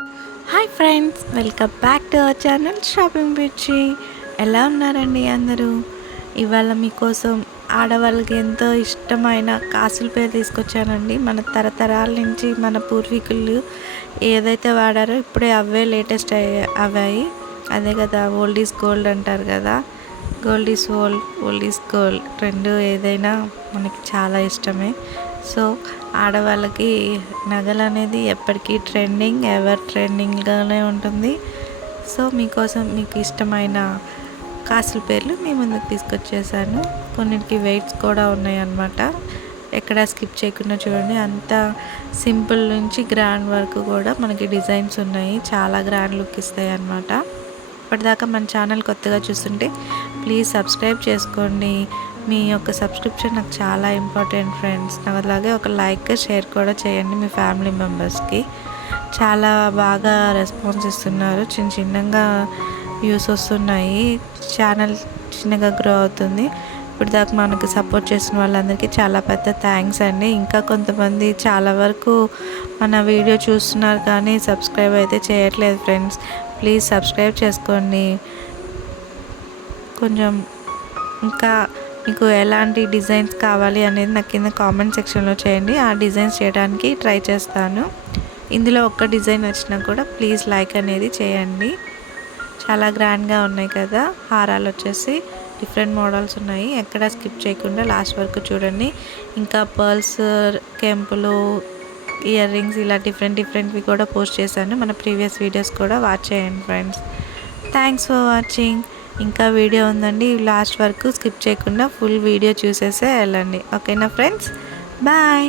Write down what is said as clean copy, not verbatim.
Hi friends, welcome back to our channel shopping పిచ్చి. ఎలా ఉన్నారండి అందరూ? ఇవాళ మీకోసం ఆడవాళ్ళకి ఎంతో ఇష్టమైన కాసుల పేరు తీసుకొచ్చానండి. మన తరతరాల నుంచి మన పూర్వీకులు ఏదైతే వాడారో ఇప్పుడే అవే లేటెస్ట్ అవ్వాయి. అదే కదా, ఓల్డ్ ఈజ్ గోల్డ్ అంటారు కదా. Gold is old is gold రెండు ఏదైనా మనకి చాలా ఇష్టమే. సో ఆడవాళ్ళకి నగలు అనేది ఎప్పటికీ ట్రెండింగ్, ఎవర్ ట్రెండింగ్గానే ఉంటుంది. సో మీకోసం మీకు ఇష్టమైన కాసుల పేర్లు మీ ముందుకు తీసుకొచ్చేసాను. కొన్నిటికి వెయిట్స్ కూడా ఉన్నాయి అన్నమాట. ఎక్కడ స్కిప్ చేయకుండా చూడండి. అంత సింపుల్ నుంచి గ్రాండ్ వరకు కూడా మనకి డిజైన్స్ ఉన్నాయి. చాలా గ్రాండ్ లుక్ ఇస్తాయి అన్నమాట. ఇప్పటిదాకా మన ఛానల్ కొత్తగా చూస్తుంటే ప్లీజ్ సబ్స్క్రైబ్ చేసుకోండి. మీ యొక్క సబ్స్క్రిప్షన్ నాకు చాలా ఇంపార్టెంట్ ఫ్రెండ్స్. అలాగే ఒక లైక్, షేర్ కూడా చేయండి మీ ఫ్యామిలీ మెంబర్స్కి. చాలా బాగా రెస్పాన్స్ ఇస్తున్నారు. చిన్నగా వ్యూస్ వస్తున్నాయి. ఛానల్ చిన్నగా గ్రో అవుతుంది. ఇప్పుడు దాకా మనకి సపోర్ట్ చేసిన వాళ్ళందరికీ చాలా పెద్ద థ్యాంక్స్ అండి. ఇంకా కొంతమంది చాలా వరకు మన వీడియో చూస్తున్నారు కానీ సబ్స్క్రైబ్ అయితే చేయట్లేదు ఫ్రెండ్స్. ప్లీజ్ సబ్స్క్రైబ్ చేసుకోండి. కొంచెం ఇంకా మీకు ఎలాంటి డిజైన్స్ కావాలి అనేది నాకు కింద కామెంట్ సెక్షన్లో చేయండి. ఆ డిజైన్స్ చేయడానికి ట్రై చేస్తాను. ఇందులో ఒక్క డిజైన్ వచ్చినా కూడా ప్లీజ్ లైక్ అనేది చేయండి. చాలా గ్రాండ్గా ఉన్నాయి కదా. హారాలు వచ్చేసి డిఫరెంట్ మోడల్స్ ఉన్నాయి. ఎక్కడ స్కిప్ చేయకుండా లాస్ట్ వరకు చూడండి. ఇంకా పర్ల్స్, కెంపులు, ఇయర్ రింగ్స్ ఇలా డిఫరెంట్వి కూడా పోస్ట్ చేశాను. మన ప్రీవియస్ వీడియోస్ కూడా వాచ్ చేయండి ఫ్రెండ్స్. Thanks for watching. ఇంకా వీడియో ఉందండి, లాస్ట్ వరకు స్కిప్ చేయకుండా ఫుల్ వీడియో చూసేసే వెళ్ళండి. ఓకేనా ఫ్రెండ్స్? బాయ్.